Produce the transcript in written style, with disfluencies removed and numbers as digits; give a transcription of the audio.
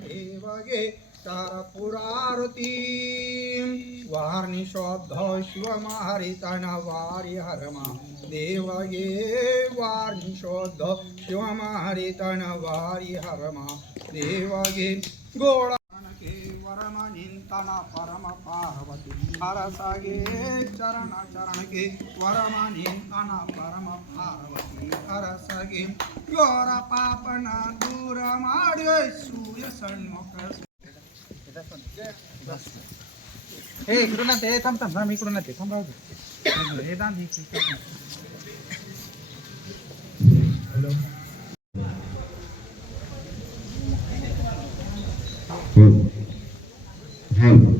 देवगे तारपुरारती वारणी शोध शिवमहरितन वारी हरमा देवगे वारणी शोध शिवमहरितन वारी हरमा देवगे गोळा वरमनिंतन परम पार्वती हरसगे चरण चरण के वरमनिंतन परम पार्वती हरसगे घोर पापन दूर माडे सूर्य सन्मुख हे इकडून ते थांब मी इकडून ते थांब हे दान हॅलो